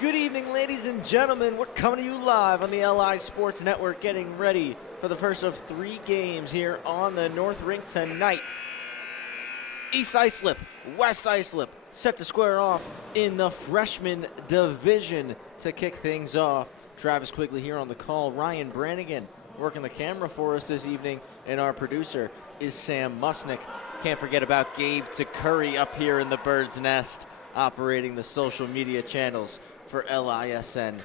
Good evening, ladies and gentlemen. We're coming to you live on the LI Sports Network, getting ready for the first of 3 games here on the North Rink tonight. East Islip, West Islip, set to square off in the freshman division to kick things off. Travis Quigley here on the call. Ryan Brannigan working the camera for us this evening, and our producer is Sam Musnick. Can't forget about Gabe Curry up here in the bird's nest, operating the social media channels for LISN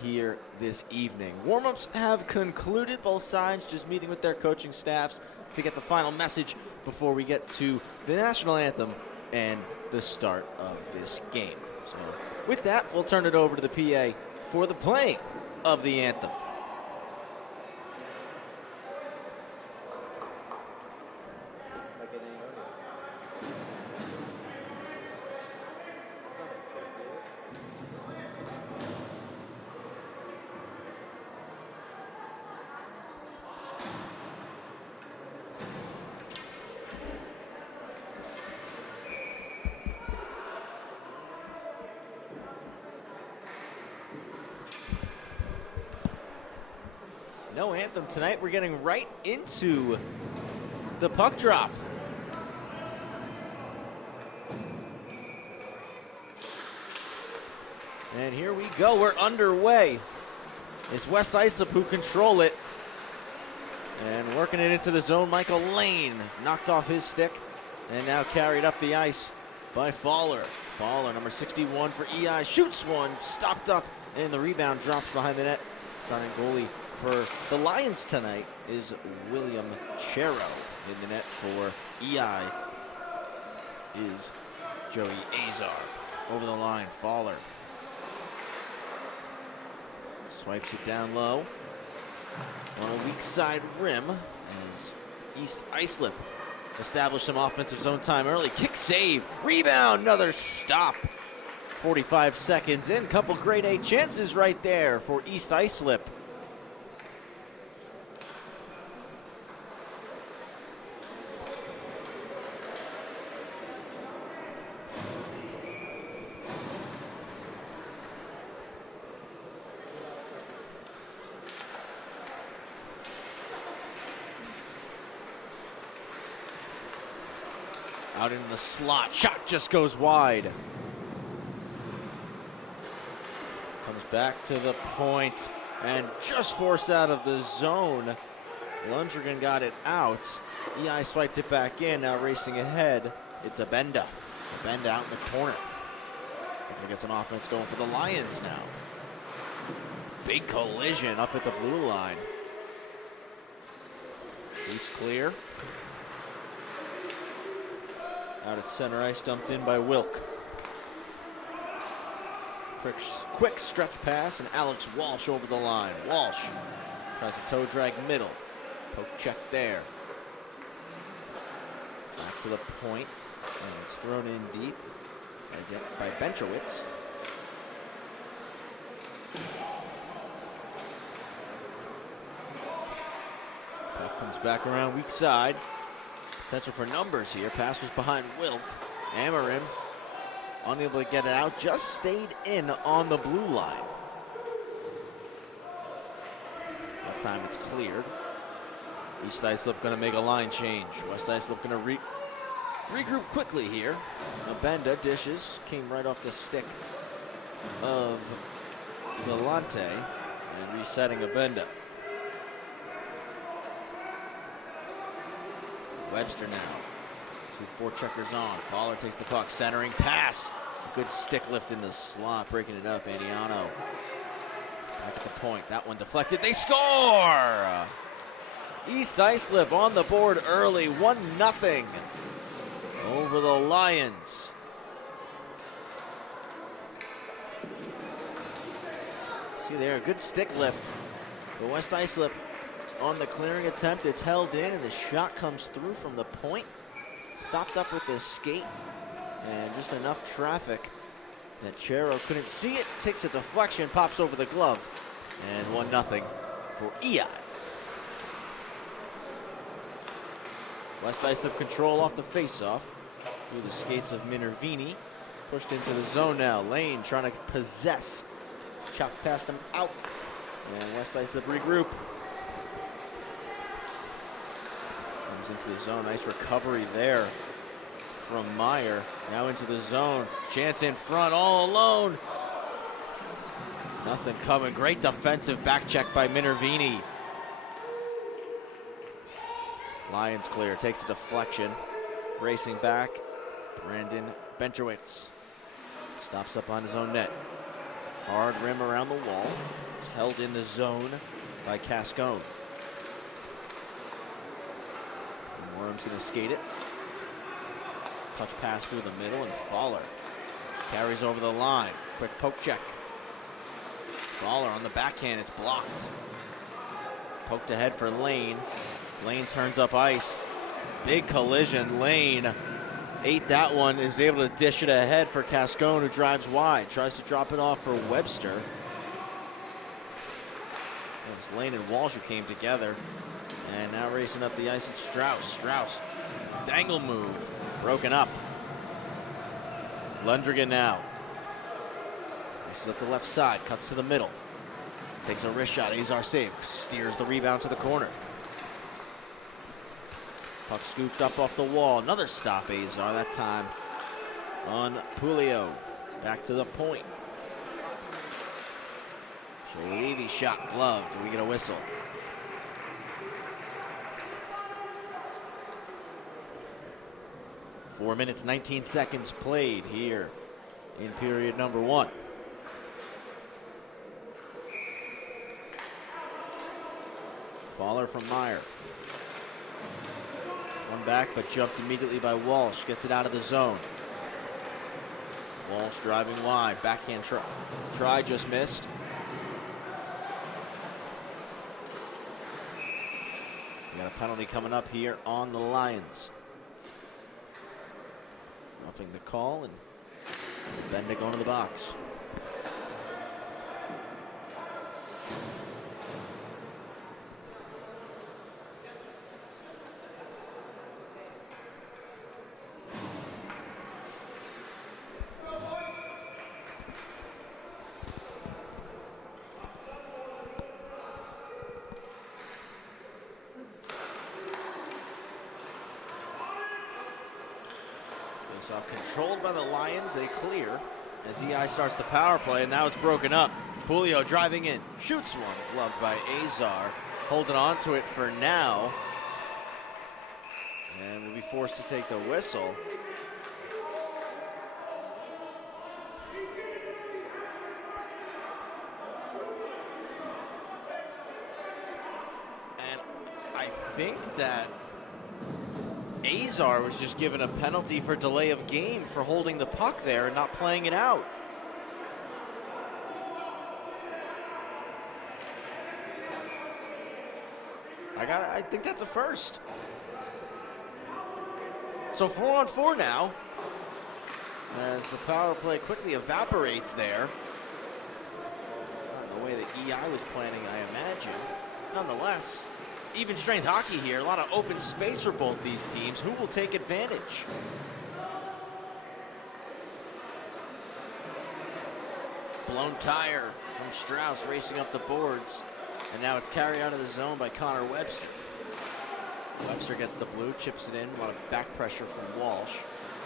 here this evening. Warm-ups have concluded, both sides just meeting with their coaching staffs to get the final message before we get to the national anthem and the start of this game. So with that, we'll turn it over to the PA for the playing of the anthem. No anthem tonight. We're getting right into the puck drop. And here we go. We're underway. It's West Islip who control it. And working it into the zone, Michael Lane knocked off his stick and now carried up the ice by Fowler. Fowler, number 61 for EI, shoots one, stopped up, and the rebound drops behind the net. Starting goalie for the Lions tonight is William Chero. In the net for EI is Joey Azar. Over the line, Fowler swipes it down low on a weak side rim as East Islip established some offensive zone time early. Kick save, rebound, another stop. 45 seconds in, couple grade A chances right there for East Islip. Out in the slot, shot just goes wide. Comes back to the point and just forced out of the zone Lundgren got it out. EI swiped it back in, now racing ahead. It's Abenda. Abenda out in the corner. They're gonna get some offense going for the Lions now. Big collision up at the blue line. Loose clear. Out at center ice, dumped in by Wilk. Quick stretch pass, and Alex Walsh over the line. Walsh tries to toe drag middle. Poke check there. Back to the point, and it's thrown in deep by Benchowitz. Puck comes back around weak side. Potential for numbers here. Pass was behind Wilk. Amarim unable to get it out, just stayed in on the blue line. That time it's cleared. East Islip going to make a line change. West Islip going to regroup quickly here. Abenda dishes, came right off the stick of Galante, and resetting Abenda. Webster now. 2 4-checkers on. Fowler takes the puck. Centering pass. Good stick lift in the slot. Breaking it up. Andiano. Back at the point. That one deflected. They score! East Islip on the board early. 1-0 over the Lions. See there. Good stick lift. But West Islip on the clearing attempt. It's held in, and the shot comes through from the point. Stopped up with the skate, and just enough traffic that Chero couldn't see it. Takes a deflection, pops over the glove, and 1-0 for EI. West Islip control off the faceoff through the skates of Minervini. Pushed into the zone now. Lane trying to possess. Chopped past him out, and West Islip regroup. Into the zone. Nice recovery there from Meyer. Now into the zone. Chance in front, all alone. Nothing coming. Great defensive back check by Minervini. Lions clear. Takes a deflection. Racing back. Brandon Benchowitz stops up on his own net. Hard rim around the wall. It's held in the zone by Cascone. Worm's going to skate it. Touch pass through the middle, and Fowler carries over the line. Quick poke check. Fowler on the backhand. It's blocked. Poked ahead for Lane. Lane turns up ice. Big collision. Lane ate that one. Is able to dish it ahead for Cascone, who drives wide. Tries to drop it off for Webster. It was Lane and Walsh who came together. And now racing up the ice, it's Strauss. Strauss, dangle move, broken up. Lundgren now. Races up the left side, cuts to the middle. Takes a wrist shot, Azar save, steers the rebound to the corner. Puck scooped up off the wall, another stop Azar, that time on Pulio. Back to the point. Levy shot gloved, we get a whistle. 4 minutes, 19 seconds played here in period number 1. Fowler from Meyer. One back, but jumped immediately by Walsh. Gets it out of the zone. Walsh driving wide. Backhand try just missed. We got a penalty coming up here on the Lions. Roughing the call, and Benda going to the box. Controlled by the Lions, they clear as EI starts the power play, and now it's broken up. Pulio driving in, shoots one, gloved by Azar, holding on to it for now. And will be forced to take the whistle. And I think that Azar was just given a penalty for delay of game for holding the puck there and not playing it out. I think that's a first. So 4-on-4 now, as the power play quickly evaporates there. Not the way that EI was planning, I imagine. Nonetheless, even strength hockey here, a lot of open space for both these teams. Who will take advantage? Blown tire from Strauss racing up the boards. And now it's carried out of the zone by Connor Webster. Webster gets the blue, chips it in. A lot of back pressure from Walsh.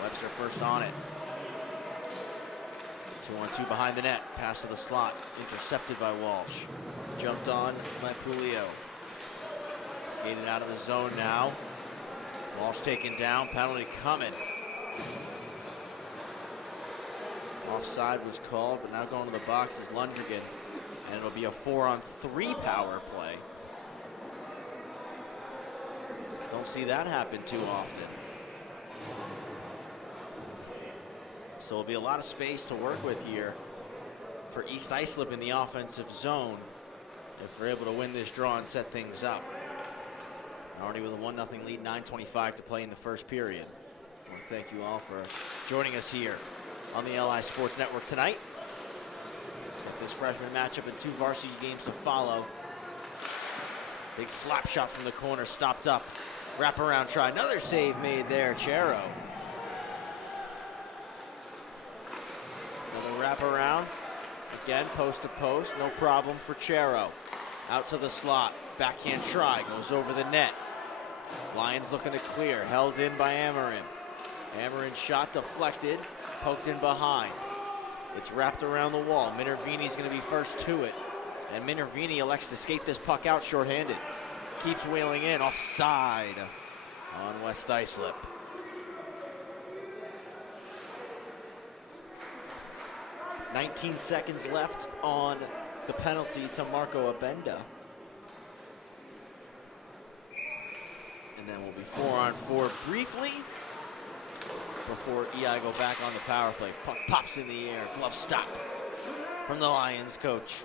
Webster first on it. 2-on-2 behind the net. Pass to the slot. Intercepted by Walsh. Jumped on by Pulio. Skated out of the zone now. Walsh taken down. Penalty coming. Offside was called, but now going to the box is Lundgren. And it'll be a 4-on-3 power play. Don't see that happen too often. So it'll be a lot of space to work with here for East Islip in the offensive zone if they're able to win this draw and set things up. Already with a 1-0 lead, 9:25 to play in the first period. I want to thank you all for joining us here on the LI Sports Network tonight. This freshman matchup and 2 varsity games to follow. Big slap shot from the corner, stopped up. Wraparound try, another save made there, Chero. Another wraparound. Again, post to post, no problem for Chero. Out to the slot, backhand try, goes over the net. Lions looking to clear, held in by Amarin. Amarin's shot deflected, poked in behind. It's wrapped around the wall. Minervini's going to be first to it. And Minervini elects to skate this puck out shorthanded. Keeps wheeling in, offside on West Islip. "19 seconds left on the penalty to Marco Abenda. And then we'll be 4-on-4 briefly before EI go back on the power play. Puck pops in the air, glove stop from the Lions coach.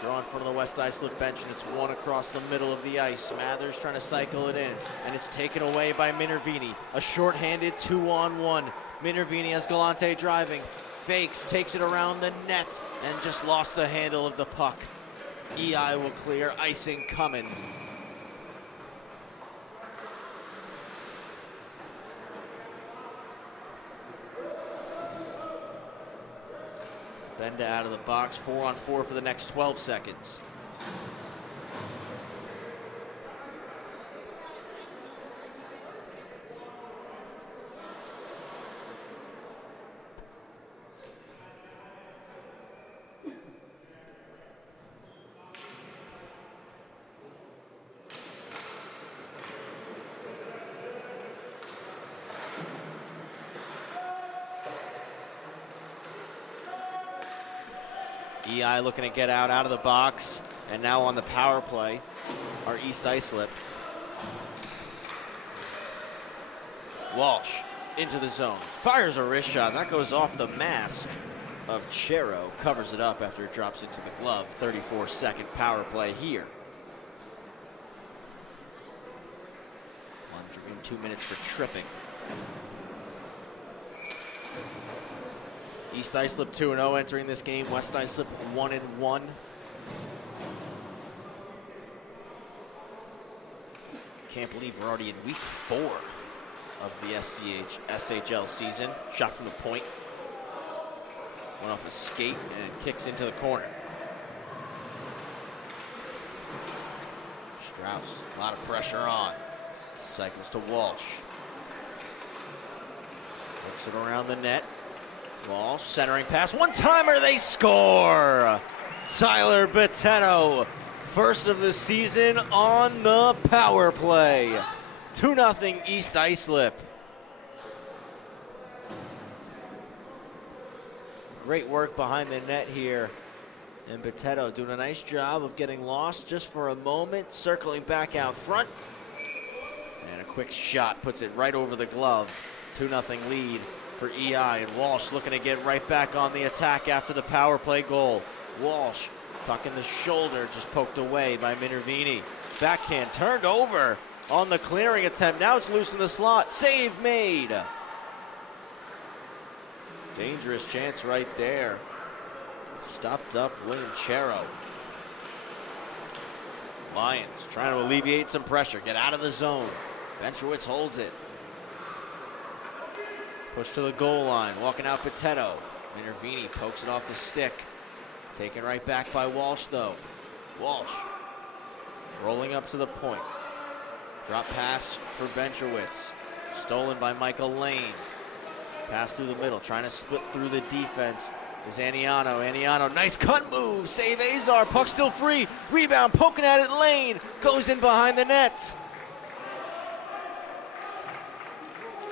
Draw in front of the West Islip bench, and it's one across the middle of the ice. Mathers trying to cycle it in, and it's taken away by Minervini. A shorthanded 2-on-1. Minervini has Galante driving. Fakes, takes it around the net, and just lost the handle of the puck. EI will clear, icing coming. Benda out of the box, 4-on-4 for the next 12 seconds. EI looking to get out of the box, and now on the power play are East Islip. Walsh into the zone, fires a wrist shot. That goes off the mask of Chero, covers it up after it drops into the glove. 34-second power play here. 2 minutes for tripping. East Islip 2-0 entering this game. West Islip 1-1. Can't believe we're already in week 4 of the SCHSHL season. Shot from the point. Went off a skate and kicks into the corner. Strauss, a lot of pressure on. Cycles to Walsh. Works it around the net. Walsh, centering pass. One-timer, they score! Tyler Botetto, first of the season on the power play. 2-0 East Islip. Great work behind the net here. And Botetto doing a nice job of getting lost just for a moment, circling back out front. And a quick shot puts it right over the glove. 2-0 lead for EI, and Walsh looking to get right back on the attack after the power play goal. Walsh tucking the shoulder, just poked away by Minervini. Backhand turned over on the clearing attempt. Now it's loose in the slot. Save made. Dangerous chance right there. Stopped up William Chero. Lions trying to alleviate some pressure, get out of the zone. Benchowitz holds it. Push to the goal line, walking out Botetto. Minervini pokes it off the stick. Taken right back by Walsh though. Walsh rolling up to the point. Drop pass for Benchowitz. Stolen by Michael Lane. Pass through the middle, trying to split through the defense is Aniano. Aniano, nice cut move, save Azar, puck still free. Rebound, poking at it, Lane goes in behind the net.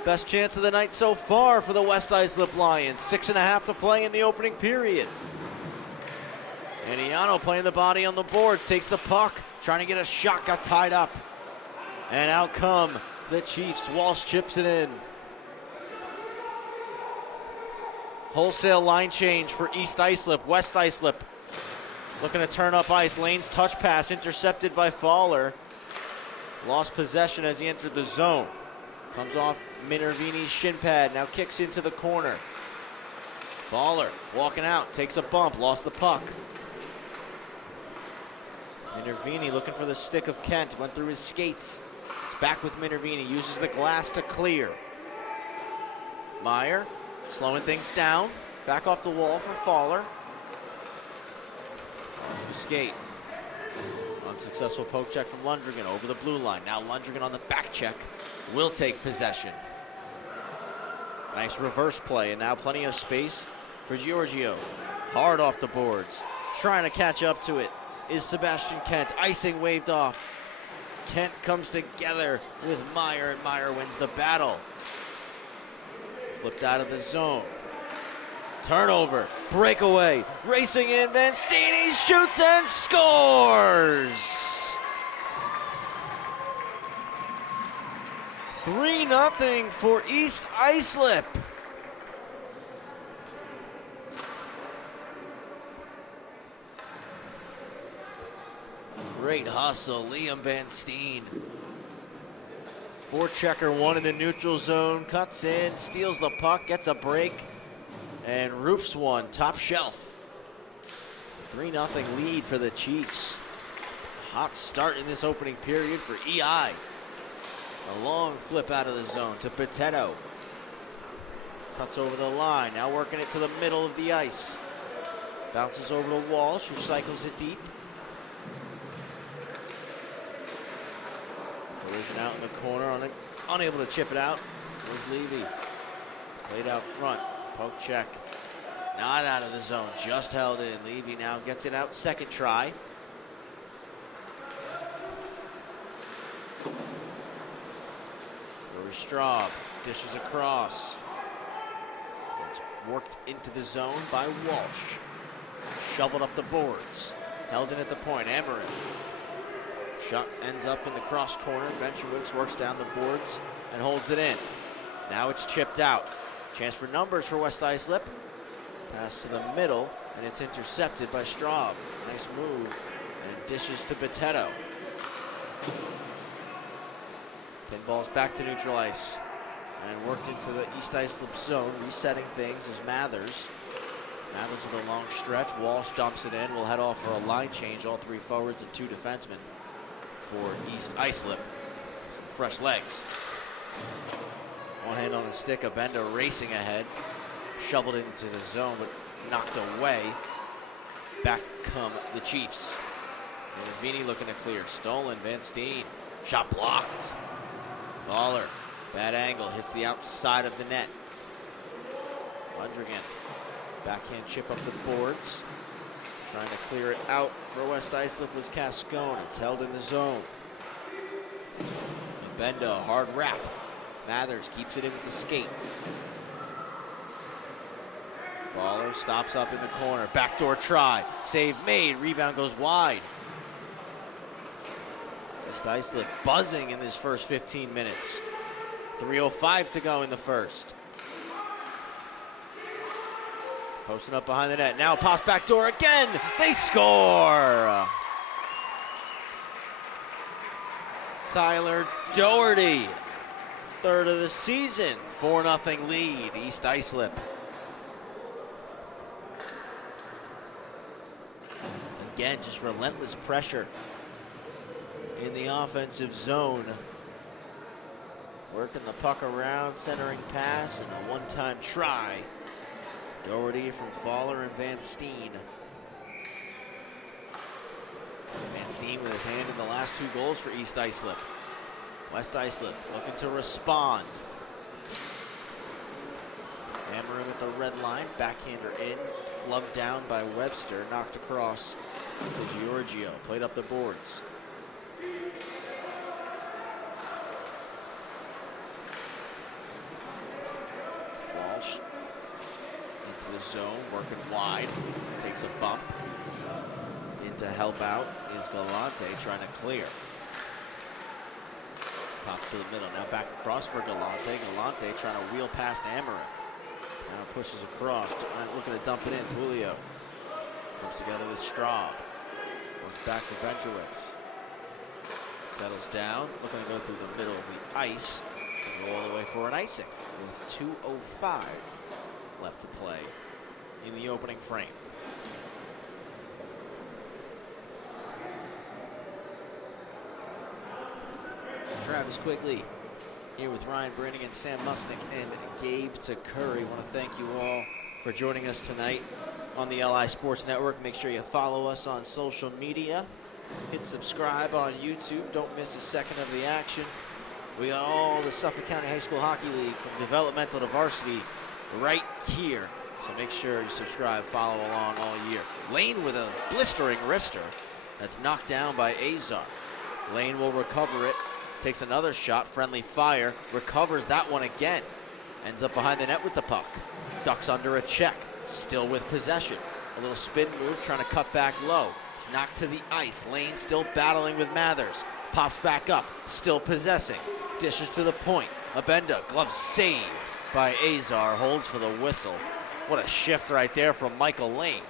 Best chance of the night so far for the West Islip Lions. 6.5 to play in the opening period. Aniano playing the body on the boards, takes the puck, trying to get a shot, got tied up. And out come the Chiefs. Walsh chips it in. Wholesale line change for East Islip. West Islip looking to turn up ice. Lane's touch pass intercepted by Fowler. Lost possession as he entered the zone. Comes off Minervini's shin pad, now kicks into the corner. Fowler walking out, takes a bump, lost the puck. Minervini looking for the stick of Kent, went through his skates. Back with Minervini, uses the glass to clear. Meyer slowing things down, back off the wall for Fowler. Skate. Unsuccessful poke check from Lundgren over the blue line. Now Lundgren on the back check will take possession. Nice reverse play, and now plenty of space for Giorgio. Hard off the boards. Trying to catch up to it is Sebastian Kent. Icing waved off. Kent comes together with Meyer, and Meyer wins the battle. Flipped out of the zone. Turnover, breakaway, racing in, Vanstini shoots and scores! 3-0 for East Islip. Great hustle, Liam Van Steen. Four-checker, one in the neutral zone, cuts in, steals the puck, gets a break, and roofs one, top shelf. 3-0 lead for the Chiefs. Hot start in this opening period for EI. A long flip out of the zone to Botetto. Cuts over the line, now working it to the middle of the ice. Bounces over to Walsh, who cycles it deep. Collision out in the corner, unable to chip it out. Was Levy. Played out front, poke check. Not out of the zone, just held in. Levy now gets it out, second try. Straub dishes across. It's worked into the zone by Walsh. Shoveled up the boards. Held in at the point. Amarin. Shot ends up in the cross corner. Benchowitz works down the boards and holds it in. Now it's chipped out. Chance for numbers for West Islip. Pass to the middle, and it's intercepted by Straub. Nice move, and dishes to Botetto. Pinball's back to neutral ice and worked into the East Islip zone, resetting things as Mathers. Mathers with a long stretch. Walsh dumps it in. We'll head off for a line change. All three forwards and two defensemen for East Islip. Some fresh legs. One hand on the stick. Abenda racing ahead. Shoveled it into the zone, but knocked away. Back come the Chiefs. Vini looking to clear. Stolen. Van Steen. Shot blocked. Fowler, bad angle, hits the outside of the net. Hundrigan, backhand chip up the boards. Trying to clear it out for West Islip was Cascone. It's held in the zone. Benda, hard wrap. Mathers keeps it in with the skate. Fowler stops up in the corner. Backdoor try. Save made. Rebound goes wide. West Islip buzzing in this first 15 minutes. 3:05 to go in the first. Posting up behind the net. Now pops backdoor again. They score. Tyler Doherty. Third of the season. 4-0 lead. East Islip. Again, just relentless pressure in the offensive zone. Working the puck around, centering pass, and a one-time try. Doherty from Fowler and Van Steen. Van Steen with his hand in the last 2 goals for East Islip. West Islip looking to respond. Hammering at the red line, backhander in, gloved down by Webster, knocked across to Giorgio, played up the boards. Walsh into the zone, working wide, takes a bump. In to help out is Galante trying to clear. Pops to the middle, now back across for Galante. Galante trying to wheel past Amarin. Now pushes across, looking to dump it in. Julio comes together with Straub. Works back for Benjowitz. Settles down, looking to go through the middle of the ice. And go all the way for an icing with 2:05 left to play in the opening frame. Travis Quigley here with Ryan Brannigan, Sam Musnick, and Gabe Curry. Want to thank you all for joining us tonight on the LI Sports Network. Make sure you follow us on social media. Hit subscribe on YouTube. Don't miss a second of the action. We got all the Suffolk County High School Hockey League from developmental to varsity right here. So make sure you subscribe, follow along all year. Lane with a blistering wrister that's knocked down by Azar. Lane will recover it. Takes another shot, friendly fire, recovers that one again. Ends up behind the net with the puck. Ducks under a check, still with possession. A little spin move, trying to cut back low. It's knocked to the ice. Lane still battling with Mathers. Pops back up, still possessing. Dishes to the point. Abenda, glove save by Azar, holds for the whistle. What a shift right there from Michael Lane.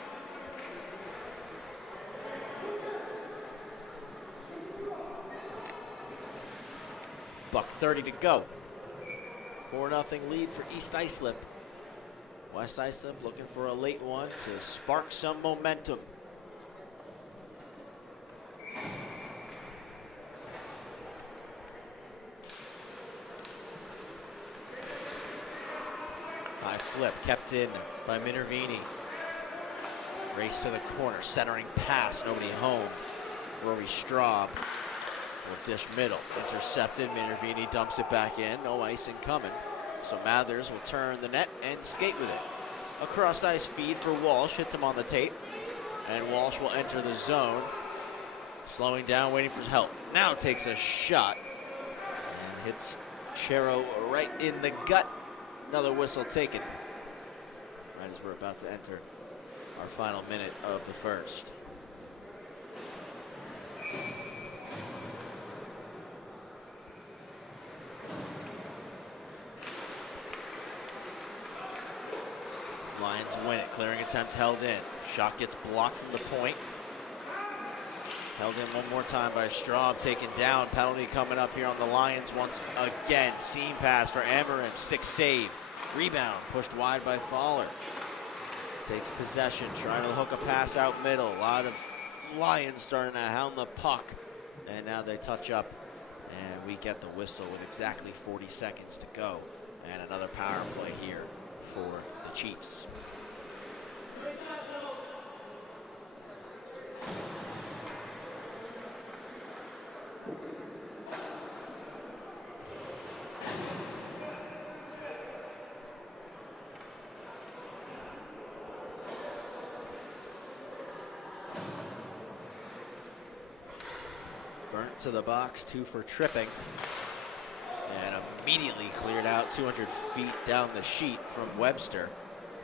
.30 to go. 4-0 lead for East Islip. West Islip looking for a late one to spark some momentum. High flip kept in by Minervini. Race to the corner, centering pass, nobody home. Rory Straub. Dish middle, intercepted. Minervini dumps it back in. No icing coming. So Mathers will turn the net and skate with it. A cross ice feed for Walsh, hits him on the tape. And Walsh will enter the zone. Slowing down, waiting for help. Now takes a shot and hits Chero right in the gut. Another whistle taken. Right as we're about to enter our final minute of the first. Lions win it. Clearing attempt held in. Shot gets blocked from the point. Held in one more time by Straub. Taken down. Penalty coming up here on the Lions once again. Seam pass for Amarim. Stick save. Rebound. Pushed wide by Fowler. Takes possession. Trying to hook a pass out middle. A lot of Lions starting to hound the puck. And now they touch up. And we get the whistle with exactly 40 seconds to go. And another power play here for the Chiefs. Burnt to the box, 2 for tripping. And immediately cleared out 200 feet down the sheet from Webster.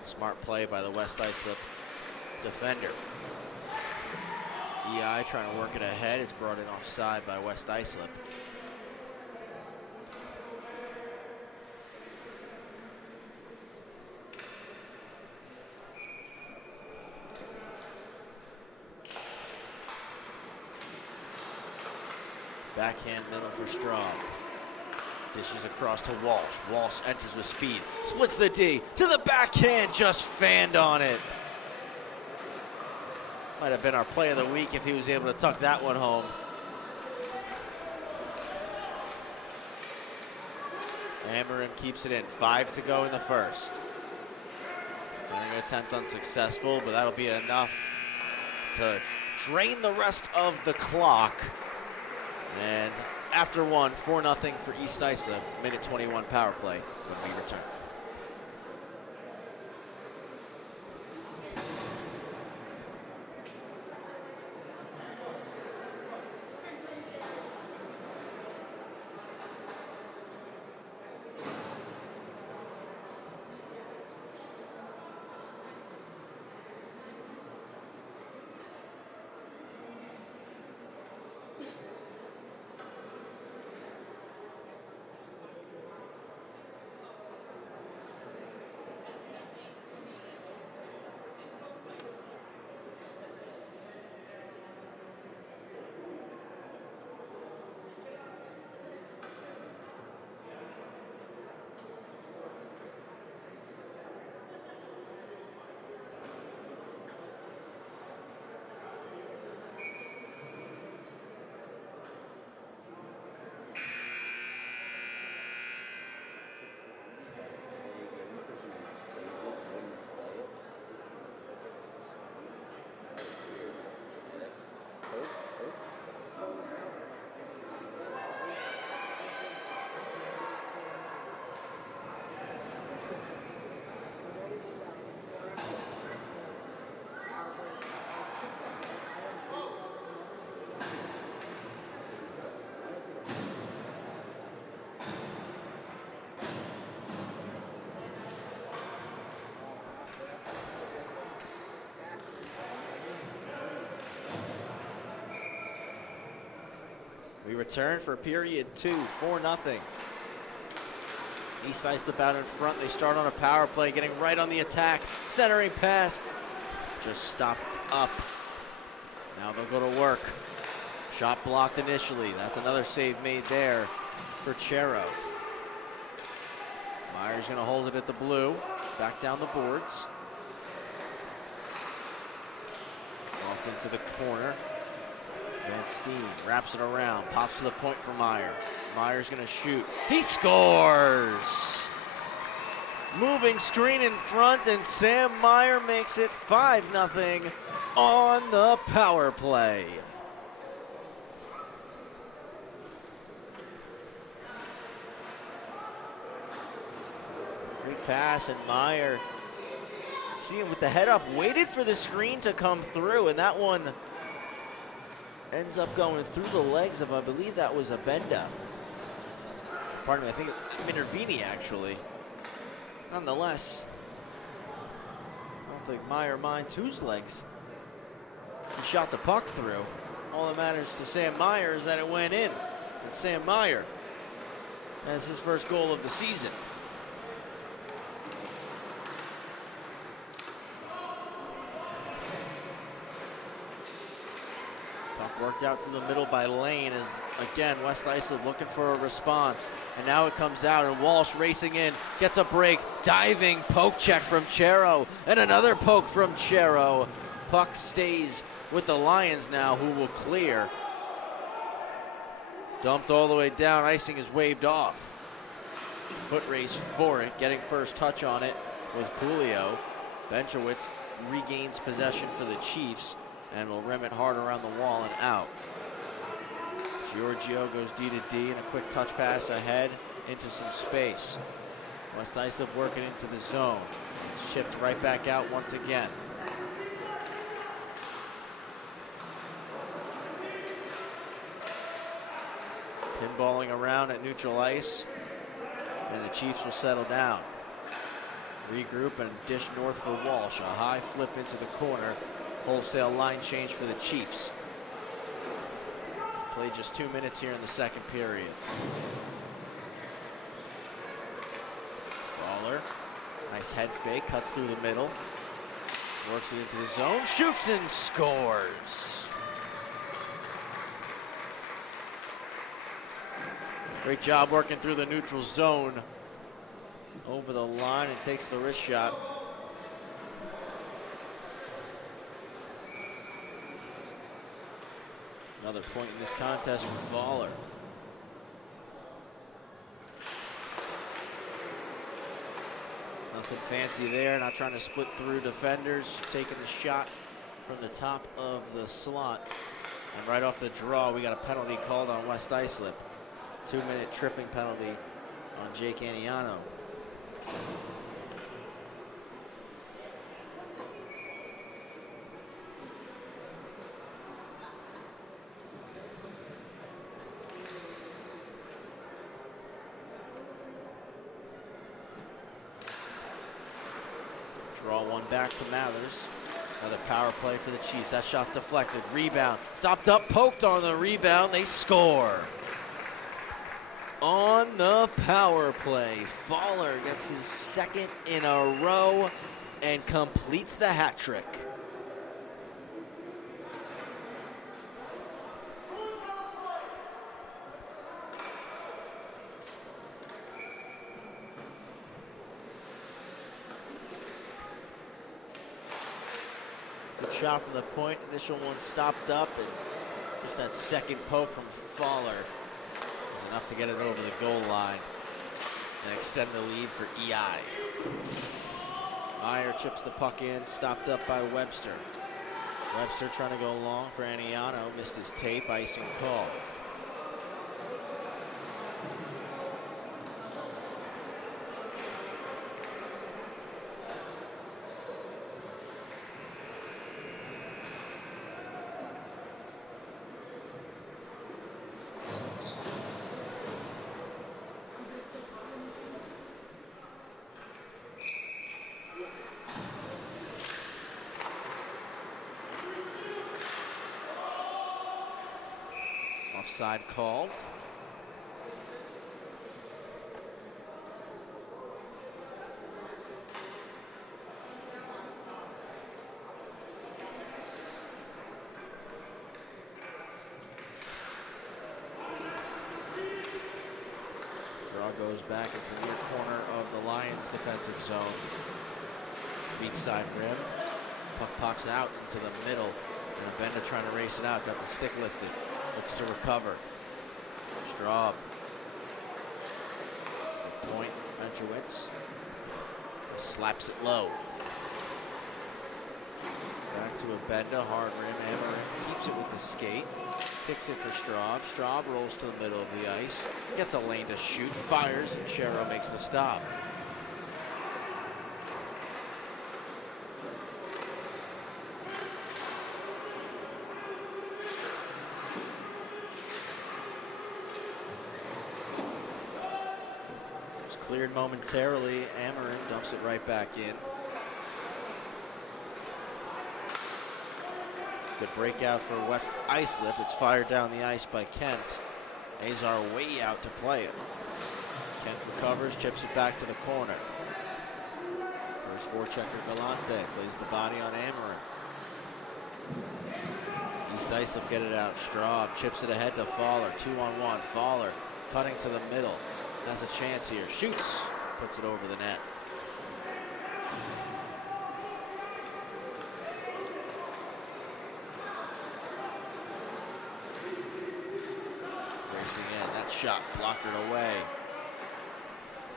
Smart play by the West Islip defender. EI trying to work it ahead. It's brought in offside by West Islip. Backhand middle for Strong. Dishes across to Walsh. Walsh enters with speed. Splits the D to the backhand. Just fanned on it. Might have been our play of the week if he was able to tuck that one home. Ameren keeps it in. 5 to go in the first. Second attempt unsuccessful, but that'll be enough to drain the rest of the clock. And after 1, 4-0 for East Islip. Minute 21 power play when we return. We return for period 2, 4-0. East Islip out in front. They start on a power play, getting right on the attack. Centering pass, just stopped up. Now they'll go to work. Shot blocked initially. That's another save made there for Chero. Myers gonna hold it at the blue. Back down the boards. Off into the corner. Van Steen wraps it around, pops to the point for Meyer. Meyer's gonna shoot. He scores! Moving screen in front, and Sam Meyer makes it 5-0 on the power play. Great pass, and Meyer, see him with the head up, waited for the screen to come through, and that one ends up going through the legs of, I believe that was a Benda. Pardon me, I think Minervini actually. Nonetheless, I don't think Meyer minds whose legs he shot the puck through. All that matters to Sam Meyer is that it went in. And Sam Meyer has his first goal of the season. Worked out to the middle by Lane as, again, West Islip looking for a response. And now it comes out, and Walsh racing in, gets a break, diving, poke check from Chero, and another poke from Chero. Puck stays with the Lions now, who will clear. Dumped all the way down, icing is waved off. Foot race for it, getting first touch on it was Pulio. Benchowitz regains possession for the Chiefs and will rim it hard around the wall and out. Giorgio goes D to D and a quick touch pass ahead into some space. West Islip working into the zone. Chipped right back out once again. Pinballing around at neutral ice, and the Chiefs will settle down. Regroup and dish north for Walsh. A high flip into the corner. Wholesale line change for the Chiefs. Played just 2 minutes here in the second period. Fowler, nice head fake, cuts through the middle. Works it into the zone, shoots and scores. Great job working through the neutral zone. Over the line and takes the wrist shot. Another point in this contest for Fowler. Nothing fancy there, not trying to split through defenders, taking the shot from the top of the slot. And right off the draw, we got a penalty called on West Islip. 2-minute tripping penalty on Jake Aniano. Draw one back to Mathers. Another power play for the Chiefs. That shot's deflected. Rebound. Stopped up, poked on the rebound. They score. On the power play, Fowler gets his second in a row and completes the hat trick. Good shot from the point. Initial one stopped up, and just that second poke from Fowler is enough to get it over the goal line and extend the lead for EI. Meyer chips the puck in, stopped up by Webster. Webster trying to go long for Aniano, missed his tape, icing called. Offside called. Draw goes back into the near corner of the Lions' defensive zone. Weak side rim. Puck pops out into the middle. And Abenda trying to race it out. Got the stick lifted. Looks to recover. Straub. For the point, Benchowitz. Just slaps it low. Back to Abenda, hard rim. Amarin keeps it with the skate. Kicks it for Straub. Straub rolls to the middle of the ice. Gets a lane to shoot. Fires, and Chero makes the stop. Cleared momentarily. Amarin dumps it right back in. Good breakout for West Islip. It's fired down the ice by Kent. Azar way out to play it. Kent recovers, chips it back to the corner. First forechecker Galante plays the body on Amarin. East Islip get it out. Straub chips it ahead to Fowler. 2-on-1. Fowler cutting to the middle. Has a chance here. Shoots. Puts it over the net. Racing in. That shot blockered away.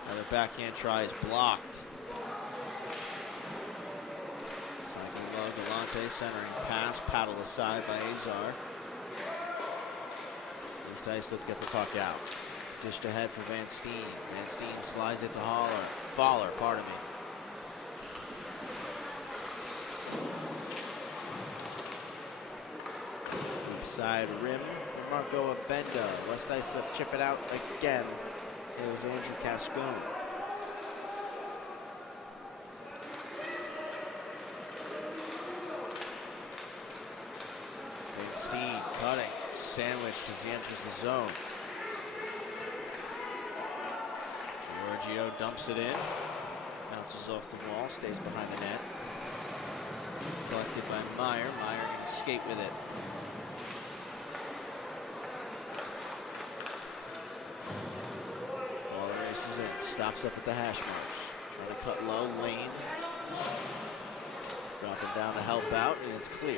Another backhand try is blocked. Cycle low. Galante centering pass. Paddled aside by Azar. East Islip get the puck out. Dished ahead for Van Steen. Van Steen slides it to Fowler, pardon me. Weak side rim from Marco Abenda. West Islip chip it out again. It was Andrew Cascone. Steen cutting, sandwiched as he enters the zone. Giorgio dumps it in, bounces off the wall, stays behind the net. Collected by Meyer. Meyer going to skate with it. Waller races in, stops up at the hash marks. Trying to cut low, Lane. Dropping down to help out, and it's clear.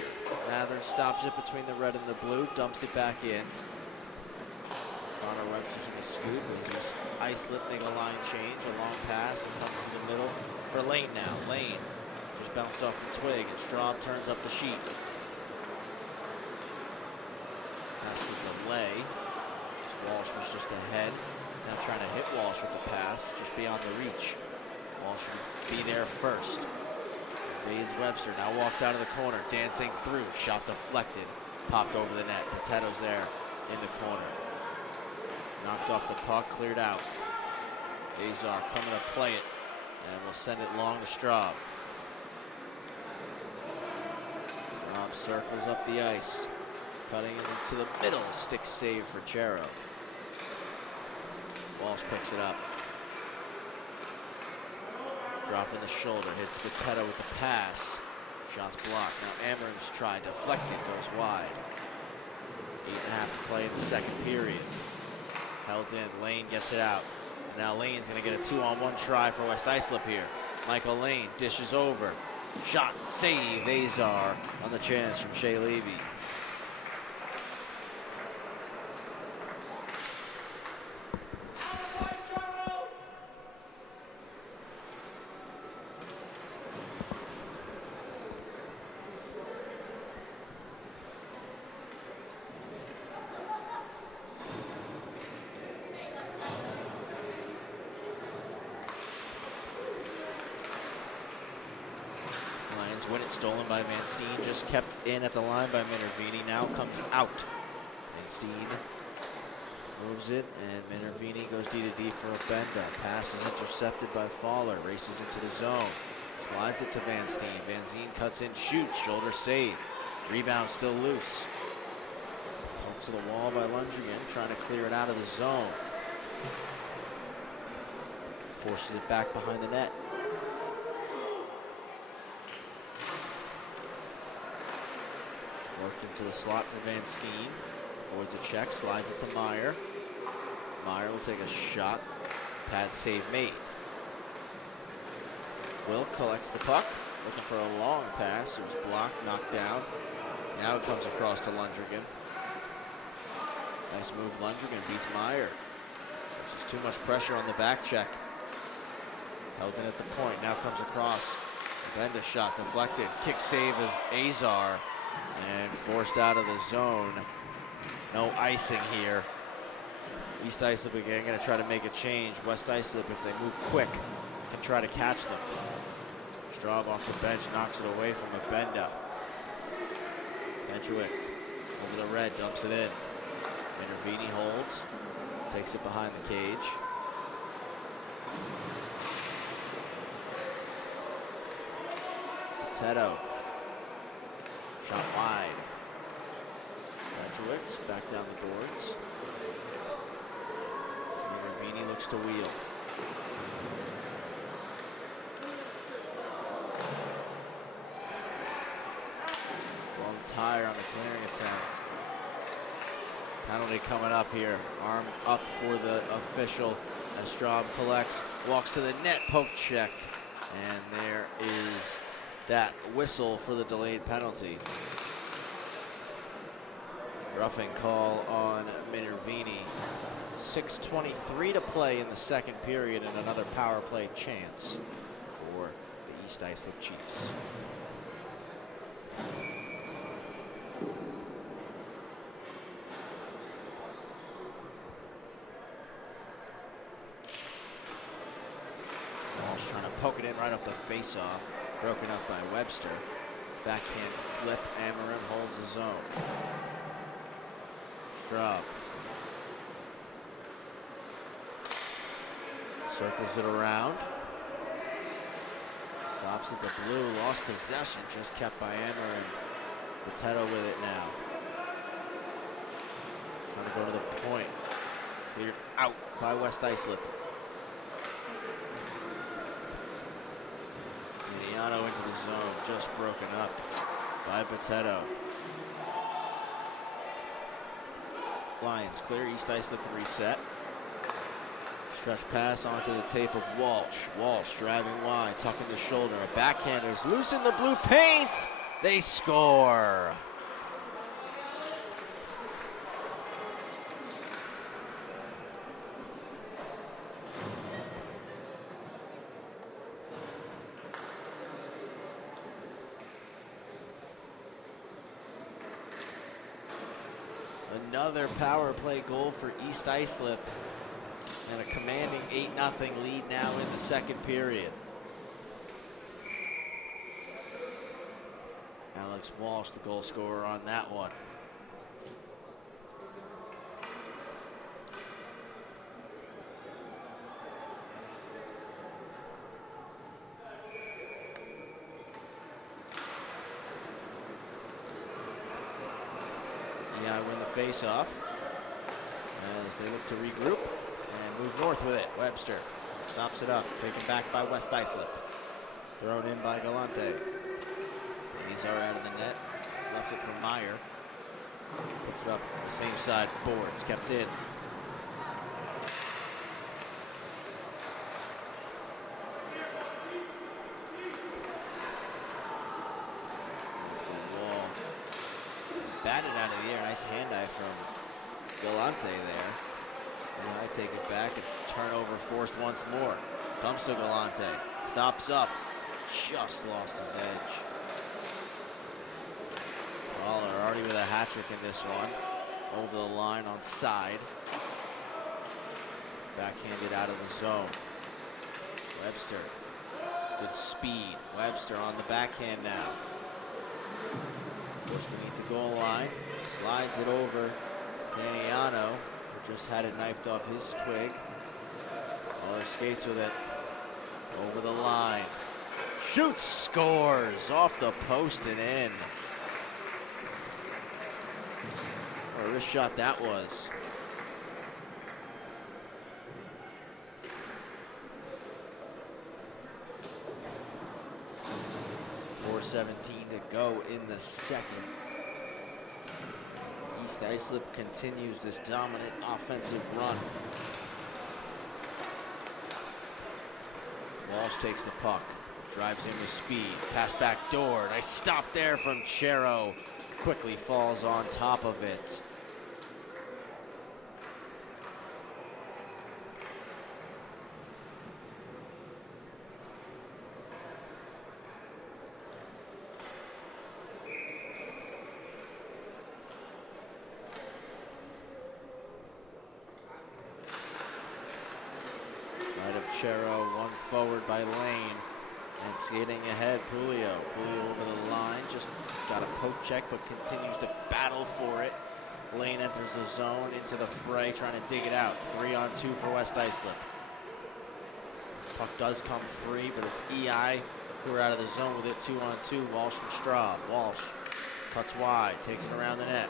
Mather stops it between the red and the blue, dumps it back in. Connor Webster's going to scoot with his Islip, make a line change, a long pass, and comes from the middle for Lane now. Lane just bounced off the twig, and Straub turns up the sheet. Pass to delay. Walsh was just ahead. Now trying to hit Walsh with the pass, just beyond the reach. Walsh would be there first. Fades Webster, now walks out of the corner, dancing through, shot deflected, popped over the net. Potato's there in the corner. Knocked off the puck, cleared out. Azar coming to play it, and will send it long to Straub. Straub circles up the ice, cutting it into the middle, stick save for Chero. Walsh picks it up. Dropping the shoulder, hits Potato with the pass. Shots blocked. Now Amorim's tried, deflected, goes wide. 8.5 to play in the second period. Held in, Lane gets it out. And now Lane's gonna get a 2-on-1 try for West Islip here. Michael Lane dishes over. Shot, save, Azar on the chance from Shea Levy. Win it, stolen by Van Steen, just kept in at the line by Minervini, now comes out. Van Steen moves it, and Minervini goes D to D for Abenda. Pass is intercepted by Fowler, races into the zone, slides it to Van Steen. Van Steen cuts in, shoots, shoulder save. Rebound still loose. Pokes to the wall by Lundgren, trying to clear it out of the zone. Forces it back behind the net. Worked into the slot for Van Steen. Avoids a check, slides it to Meyer. Meyer will take a shot. Pad save made. Will collects the puck, looking for a long pass. It was blocked, knocked down. Now it comes across to Lundgren. Nice move, Lundgren beats Meyer. Just too much pressure on the back check. Held in at the point, now comes across. Benda shot deflected. Kick save as Azar. And forced out of the zone. No icing here. East Islip again going to try to make a change. West Islip, if they move quick, can try to catch them. Straub off the bench, knocks it away from Abenda. Benchowitz over the red, dumps it in. Minervini holds, takes it behind the cage. Potato. Shot wide. Benchowitz back down the boards. Minervini looks to wheel. Long tire on the clearing attempt. Penalty coming up here. Arm up for the official as Straub collects, walks to the net, poke check, and there is that whistle for the delayed penalty. Roughing call on Minervini. 6:23 to play in the second period and another power play chance for the East Islip Chiefs. Walsh trying to poke it in right off the face-off. Broken up by Webster. Backhand flip, Amorim holds the zone. Straub. Circles it around. Stops at the blue, lost possession, just kept by Emmer, and Potato with it now. Trying to go to the point. Cleared out by West Islip. Mediano into the zone, just broken up by Potato. Lions clear, East Islip can reset. Stretch pass onto the tape of Walsh. Walsh driving wide, tucking the shoulder. A backhander's loose in the blue paint. They score. Another power play goal for East Islip, and a commanding 8-0 lead now in the second period. Alex Walsh, the goal scorer on that one. Yeah, win the face-off as they look to regroup and move north with it. Webster stops it up, taken back by West Islip. Thrown in by Galante. He's already out of the net. Left it for Meyer. Puts it up on the same side. Boards kept in. Batted out of the air. Nice hand eye from Galante there. And I take it back and turnover forced once more. Comes to Galante. Stops up. Just lost his edge. Waller already with a hat trick in this one. Over the line on side. Backhanded out of the zone. Webster. Good speed. Webster on the backhand now. Forced beneath the goal line. Slides it over to Aniano, who just had it knifed off his twig. Waller skates with it. Over the line. Shoots, scores off the post and in. What a wrist shot that was. .417 to go in the second. East Islip continues this dominant offensive run. Walsh takes the puck, drives in with speed, pass back door. Nice stop there from Chero. Quickly falls on top of it. Chero, one forward by Lane, and skating ahead, Pulio. Pulio over the line, just got a poke check, but continues to battle for it. Lane enters the zone, into the fray, trying to dig it out. 3-on-2 for West Islip. Puck does come free, but it's EI who are out of the zone with it. 2-on-2, Walsh and Straub. Walsh cuts wide, takes it around the net.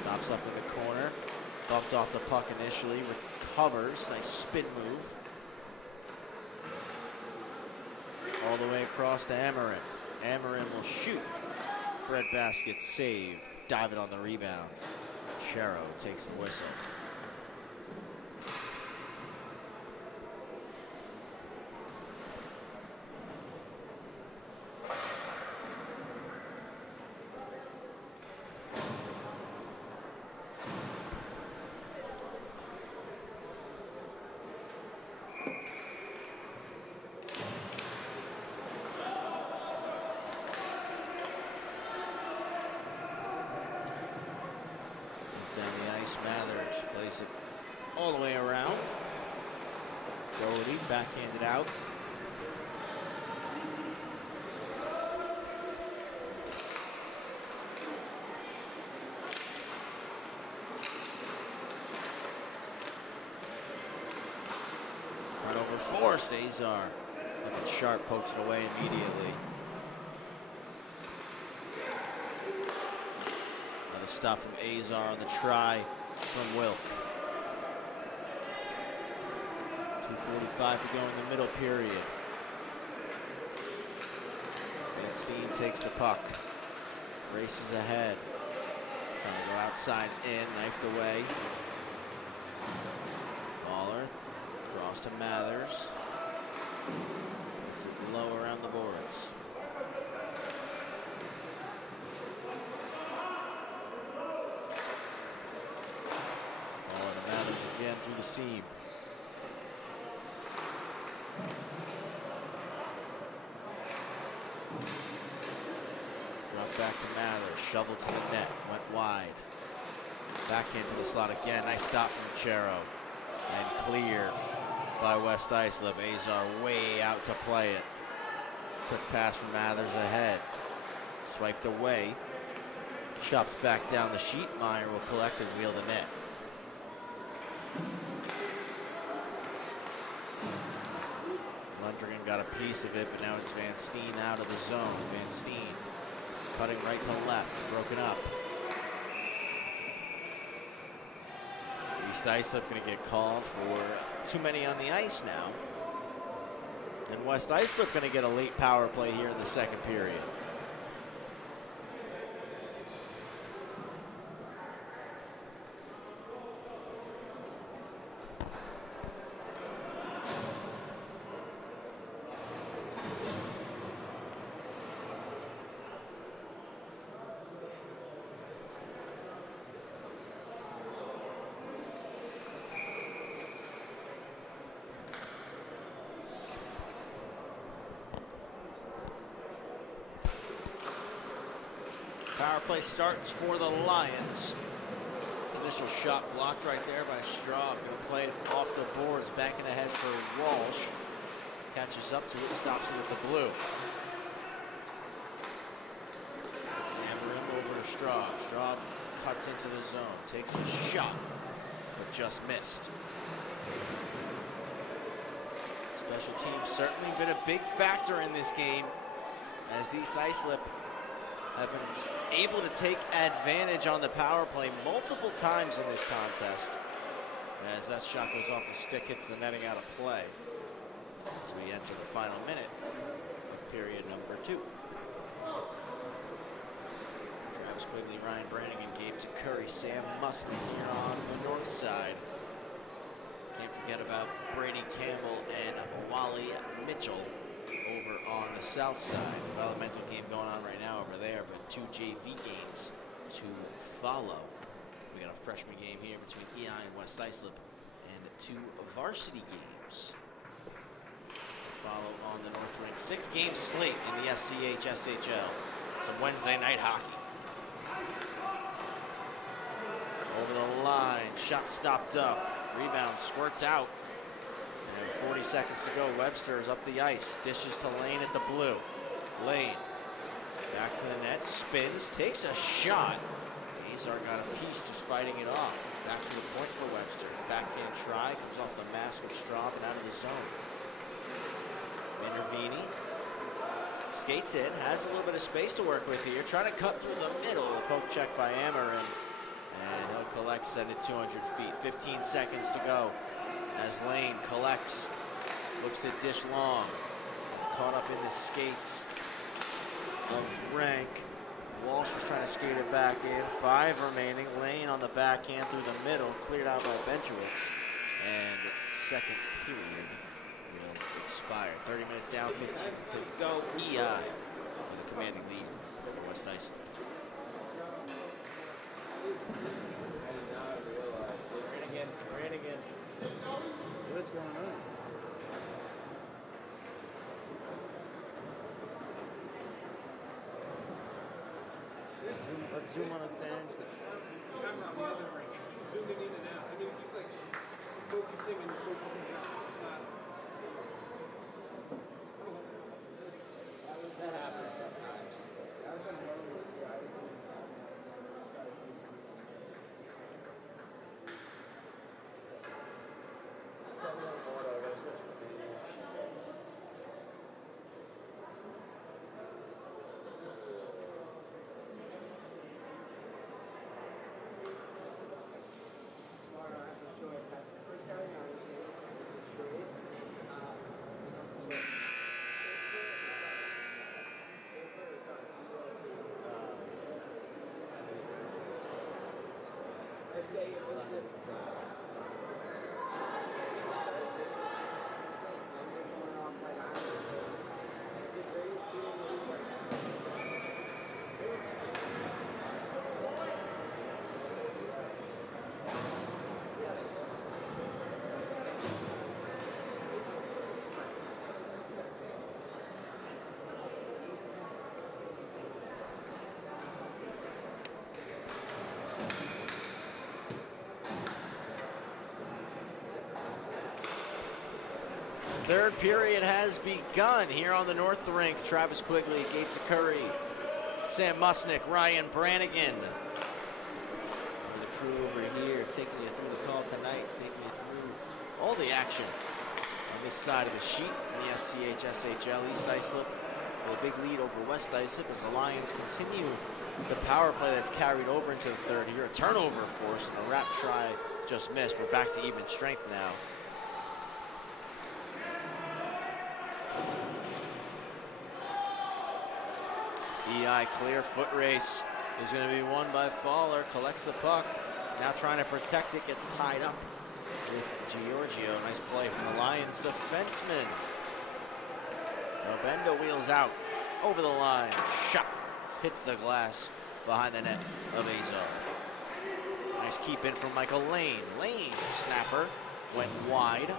Stops up in the corner, bumped off the puck initially, recovers, nice spin move. All the way across to Amarin. Amarin will shoot. Breadbasket save, diving on the rebound. Chero takes the whistle. Mathers plays it all the way around. Doherty backhanded out. first. Azar looking sharp, pokes it away immediately. Another stop from Azar on the try from Wilk. 2:45 to go in the middle period. Van Steen takes the puck, races ahead, trying to go outside in, knifed away. Waller, cross to Mathers. Puts it low around the boards. Waller to Mathers again through the seam. Drop back to Mathers, shovel to the net, went wide. Back into the slot again, nice stop from Chero. And clear by West Islip. Azar way out to play it. Quick pass from Mathers ahead. Swiped away. Chopped back down the sheet. Meyer will collect and wheel the net. Lundgren got a piece of it, but now it's Van Steen out of the zone. Van Steen cutting right to left, broken up. East Islip going to get called for too many on the ice now. And West Islip going to get a late power play here in the second period. Power play starts for the Lions. Initial shot blocked right there by Straub. Going to play it off the boards, backing ahead for Walsh. Catches up to it, stops it at the blue. Hammer him over to Straub. Straub cuts into the zone, takes a shot, but just missed. Special teams certainly been a big factor in this game, as East Islip have been able to take advantage on the power play multiple times in this contest. As that shot goes off the stick, hits the netting out of play. As we enter the final minute of period number 2. Travis Quigley, Ryan Brannigan, Gabe Curry, Sam Musney here on the north side. Can't forget about Brady Campbell and Wally Mitchell over on the south side. Developmental game going on right now over there, but 2 JV games to follow. We got a freshman game here between EI and West Islip, and 2 varsity games to follow on the North Rink. 6-game slate in the SCHSHL. Some Wednesday night hockey. Over the line, shot stopped up, rebound squirts out. And 40 seconds to go. Webster is up the ice. Dishes to Lane at the blue. Lane back to the net. Spins. Takes a shot. Azar got a piece just fighting it off. Back to the point for Webster. Backhand try. Comes off the mask of Straub and out of the zone. Minervini skates in. Has a little bit of space to work with here. Trying to cut through the middle. A poke check by Ameren. And he'll collect, send it 200 feet. 15 seconds to go. As Lane collects, looks to dish long. Caught up in the skates of Rank. Walsh was trying to skate it back in. 5 remaining. Lane on the backhand through the middle, cleared out by Benchowitz. And second period will expire. 30 minutes down, 15 to go. EI with a commanding lead over West Islip. Brannigan. What's going on? Let's zoom on a bench. Zoom in and out. I mean, it's like focusing out. It's not. That happens sometimes. Third period has begun here on the North Rink. Travis Quigley, Gabe Curry, Sam Musnick, Ryan Brannigan. The crew over here taking you through the call tonight, taking you through all the action on this side of the sheet in the SCHSHL. East Islip with a big lead over West Islip as the Lions continue the power play that's carried over into the third here. A turnover force and a wrap try just missed. We're back to even strength now. EI clear, foot race is going to be won by Fowler, collects the puck, now trying to protect it, gets tied up with Giorgio. Nice play from the Lions defenseman. Obendo wheels out, over the line, shot, hits the glass behind the net of Azar. Nice keep in from Michael Lane. Lane, snapper, went wide.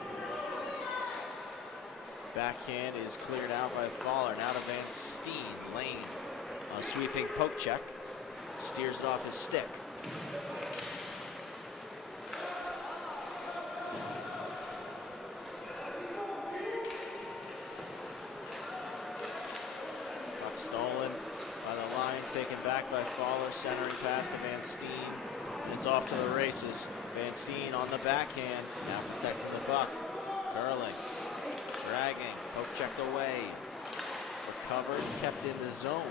Backhand is cleared out by Fowler, now to Van Steen. Lane. A sweeping poke check, steers it off his stick. Puck stolen by the Lions, taken back by Fowler, centering pass to Van Steen. It's off to the races. Van Steen on the backhand, now protecting the puck. Curling, dragging, poke checked away. Recovered, kept in the zone.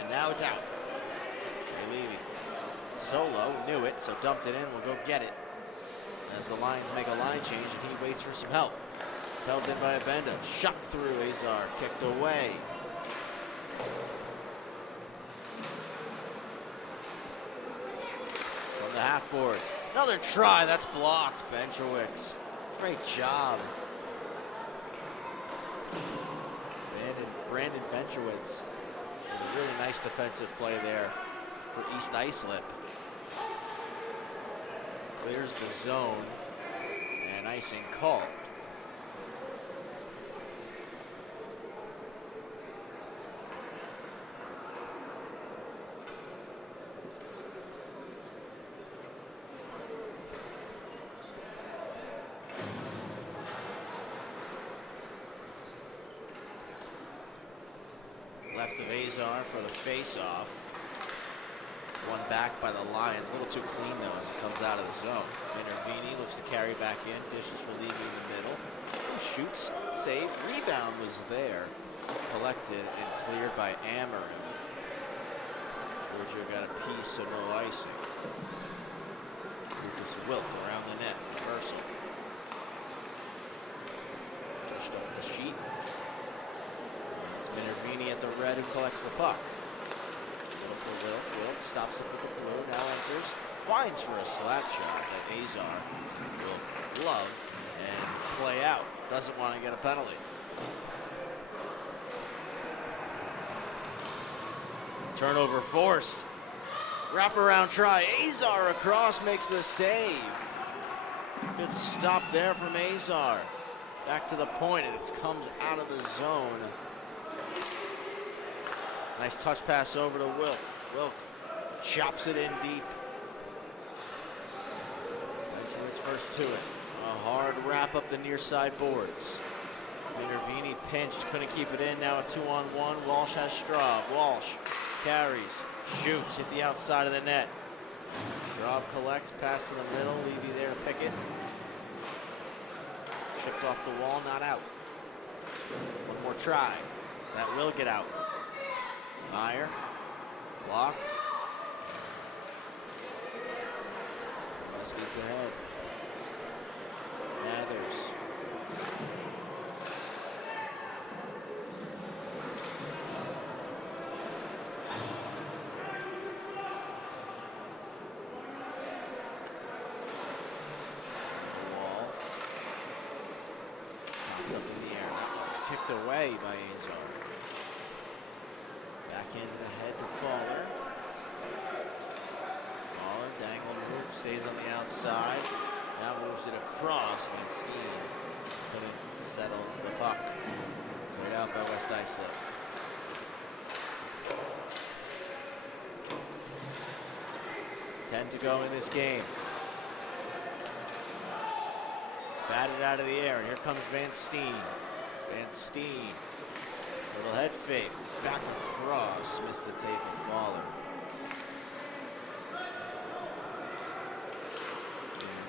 And now it's out. Shea Levy. Solo knew it, so dumped it in. We'll go get it. As the Lions make a line change, and he waits for some help. It's held in by Abenda. Shot through Azar. Kicked away. From the half boards. Another try. That's blocked. Benchowicz. Great job. Brandon Benchowicz. A really nice defensive play there for East Islip. Clears the zone, and icing called. Left of Azar for the face-off. One back by the Lions. A little too clean, though, as it comes out of the zone. Minervini looks to carry back in. Dishes for Levy in the middle. Shoots, save, rebound was there. Collected and cleared by Amarin. Giorgio got a piece, so no icing. Lucas Wilk around the net. Reversal. Pushed up the sheet. Minervini at the red who collects the puck. Little for Wilk. Wilk stops it with the blue. Now enters. Winds for a slap shot that Azar will glove and play out. Doesn't want to get a penalty. Turnover forced. Wraparound try. Azar across makes the save. Good stop there from Azar. Back to the point, and it comes out of the zone. Nice touch pass over to Wilk. Wilk chops it in deep. Benjamin's first to it. A hard wrap up the near side boards. Minervini pinched, couldn't keep it in. Now a 2-on-1. Walsh has Straub. Walsh carries, shoots, hit the outside of the net. Straub collects, pass to the middle. Levy there to pick it. Chipped off the wall, not out. One more try. That will get out. Meyer, blocked. This gets ahead. Mathers. away by Azar. Back into the head to Fowler. Fowler, dangle move, stays on the outside. Now moves it across. Van Steen couldn't settle the puck. Cleared out by West Islip. To go in this game. Batted out of the air, and here comes Van Steen. Van Steen, little head fake, back across, missed the tape of Fowler.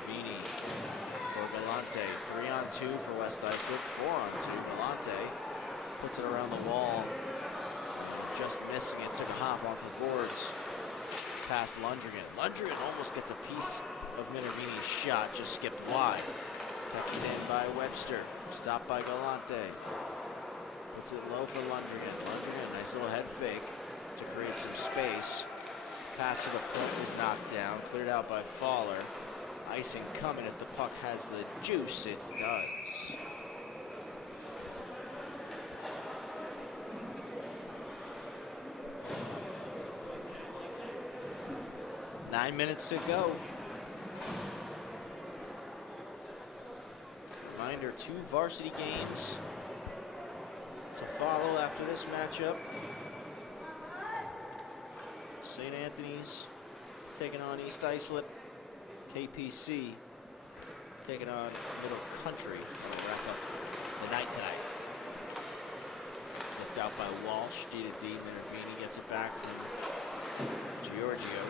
Vini for Galante, 3-on-2 for West Islip, 4-on-2. Galante puts it around the wall, just missing it, took a hop off the boards. Past Lundgren. Lundgren almost gets a piece of Minervini's shot, just skipped wide. Kept it in by Webster. Stopped by Galante. Puts it low for Lundgren. Lundgren, nice little head fake to create some space. Pass to the point is knocked down. Cleared out by Fowler. Icing coming if the puck has the juice. It does. Nine minutes to go. Reminder, 2 varsity games to follow after this matchup. St. Anthony's taking on East Islip. KPC taking on Middle Country. We'll wrap up the night tonight. Flipped out by Walsh. D to D. Minervini gets it back from Giorgio.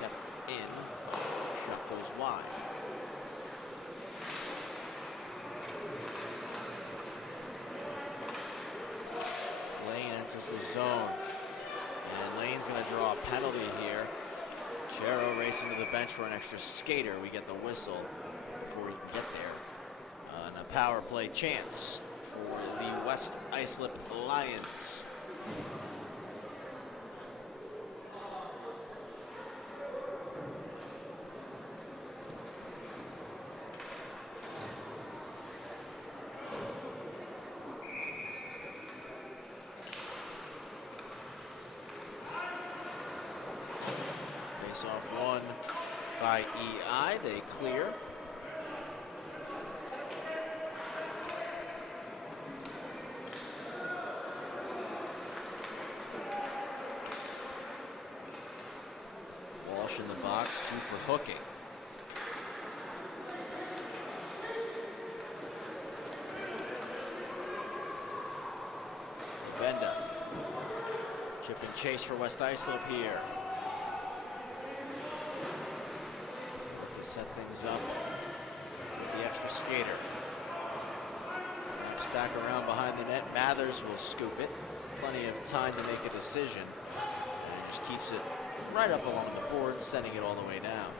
Kept in. Shot goes wide. Lane enters the zone. And Lane's going to draw a penalty here. Chero racing to the bench for an extra skater. We get the whistle before he can get there. And a power play chance for the West Islip Lions. Off one by EI, they clear. Walsh in the box, 2 for hooking. Benda. Chip and chase for West Islip here. Set things up with the extra skater. Wraps back around behind the net. Mathers will scoop it. Plenty of time to make a decision. And just keeps it right up along the board, sending it all the way down.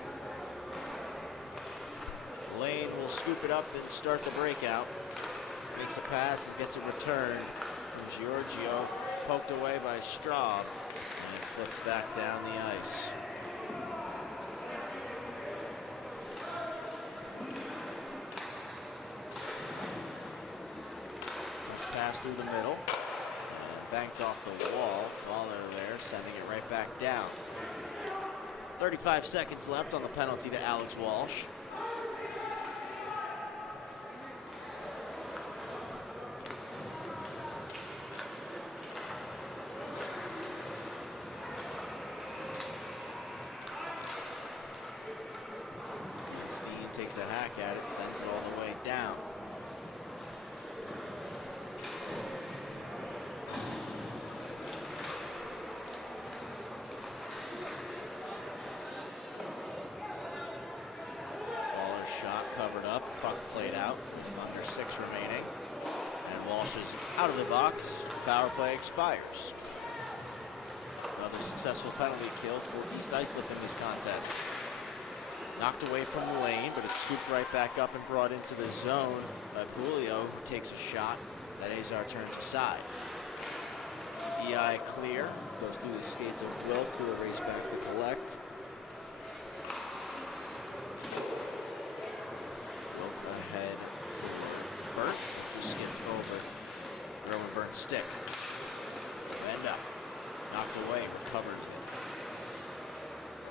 Lane will scoop it up and start the breakout. Makes a pass and gets a return. And Giorgio poked away by Straub and flipped back down the ice. Pass through the middle, and banked off the wall. Fowler there, sending it right back down. 35 seconds left on the penalty to Alex Walsh. Steen takes a hack at it, sends it all the way down. Covered up, puck played out with under 6 remaining. And Walsh is out of the box. Power play expires. Another successful penalty killed for East Islip in this contest. Knocked away from Lane, but it's scooped right back up and brought into the zone by Pulio, who takes a shot that Azar turns aside. EI clear, goes through the skates of Wilk, who will race back to collect. Ahead for Burt. burnt stick. Benda knocked away, recovers it.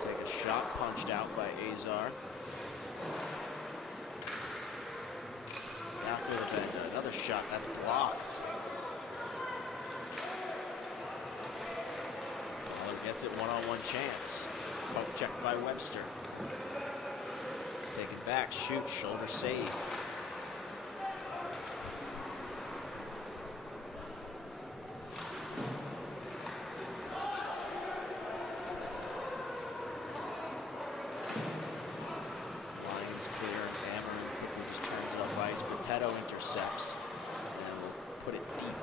Take a shot, punched out by Azar. Back with a Benda, another shot that's blocked. Fowler gets it one-on-one chance. Poke check by Webster. Taken back, shoot, shoulder save. Intercepts and will put it deep.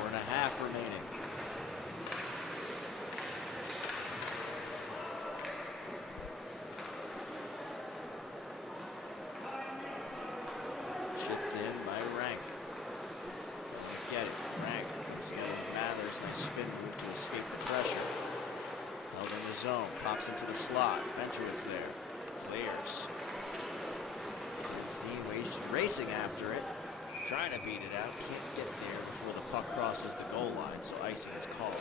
4.5 remaining. Chipped in by Rank. Get it. Rank comes together with Mathers. Nice spin move to escape the pressure. Held in the zone. Pops into the slot. Venture's there. Clears. He's racing after it, trying to beat it out. Can't get there before the puck crosses the goal line, so icing is called.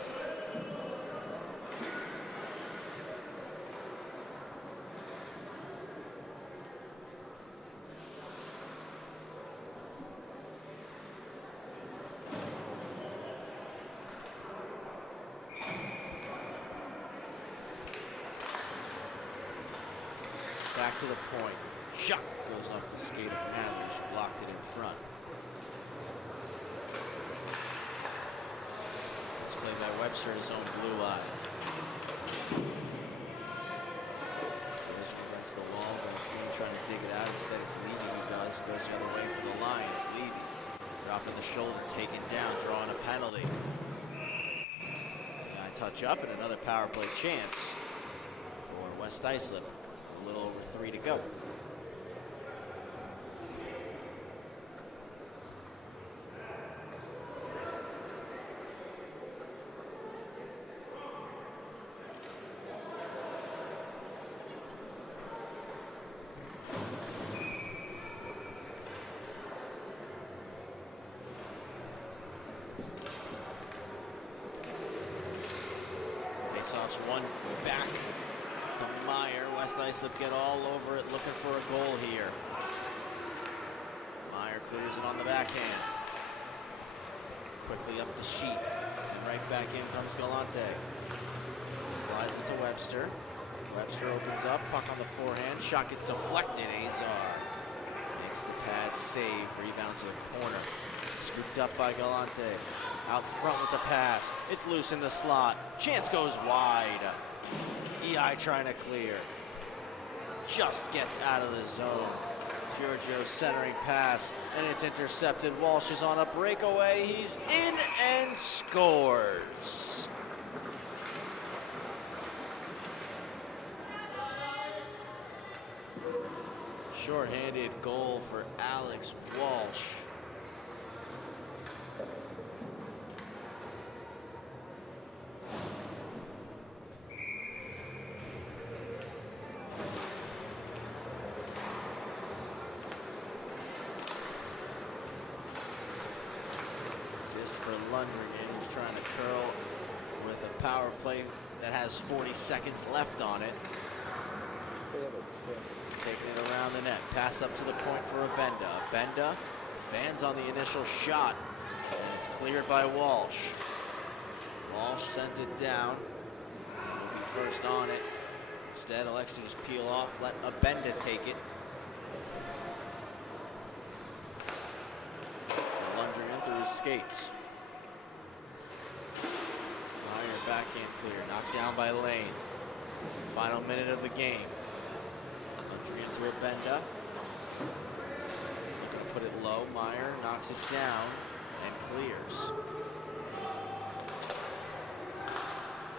Back to the point. Shot goes off the skate of Mathers, who blocked it in front. It's played by Webster in his own blue line. Collision against the wall. Van trying to dig it out. Instead, it's Levy who does. Goes the other way for the Lions. Levy dropping the shoulder, taken down, drawing a penalty. Touch up and another power play chance for West Islip. A little over 3 to go. Faceoffs one back to Meyer. West Islip get all over it, looking for a goal here. Meyer clears it on the backhand. Quickly up the sheet, and right back in comes Galante. Slides it to Webster. Webster opens up, puck on the forehand. Shot gets deflected. Azar makes the pad save. Rebound to the corner. Scooped up by Galante. Out front with the pass. It's loose in the slot. Chance goes wide. EI trying to clear. Just gets out of the zone. Giorgio centering pass, and it's intercepted. Walsh is on a breakaway. He's in and scores. Short-handed goal for Alex Walsh. Lundgren, who's trying to curl with a power play that has 40 seconds left on it. Taking it around the net. Pass up to the point for Abenda. Abenda fans on the initial shot, and it's cleared by Walsh. Walsh sends it down. He'll be first on it. Instead, elects to just peel off, let Abenda take it. Lundgren through his skates. Backhand clear, knocked down by Lane. Final minute of the game. Entry into Abenda. Looking to put it low. Meyer knocks it down and clears.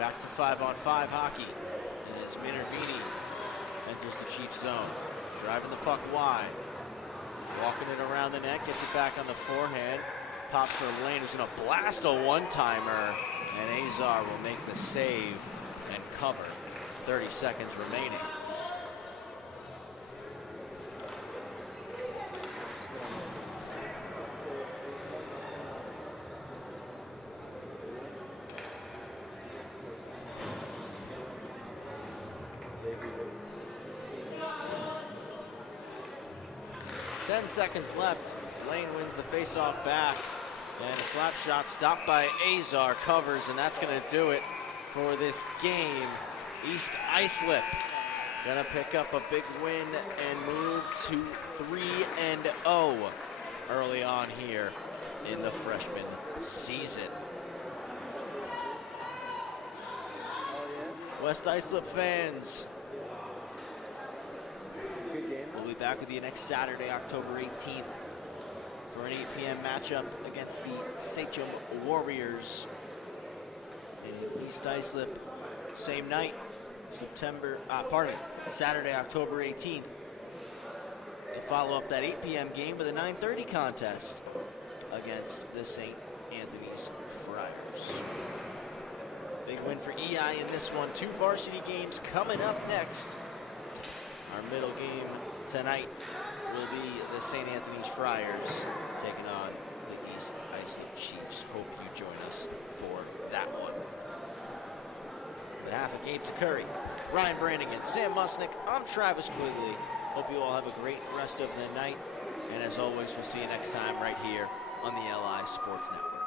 Back to 5-on-5 hockey. And as Minervini enters the Chiefs zone. Driving the puck wide. Walking it around the net, gets it back on the forehand. Pops for Lane, who's going to blast a one-timer. And Azar will make the save and cover. 30 seconds remaining. 10 seconds left. Lane wins the face-off back. And a slap shot stopped by Azar covers, and that's going to do it for this game. East Islip gonna pick up a big win and move to 3-0 early on here in the freshman season. West Islip fans, we'll be back with you next Saturday, October 18th, for an 8 p.m. matchup against the Sachem Warriors in East Islip. Same night, Saturday, October 18th. They'll follow up that 8 p.m. game with a 9:30 contest against the St. Anthony's Friars. Big win for EI in this one. 2 varsity games coming up next. Our middle game tonight will be the St. Anthony's Friars taking on the East Islip Chiefs. Hope you join us for that one. On behalf of Gabe Curry, Ryan Brannigan, Sam Musnick, I'm Travis Quigley. Hope you all have a great rest of the night. And as always, we'll see you next time right here on the LI Sports Network.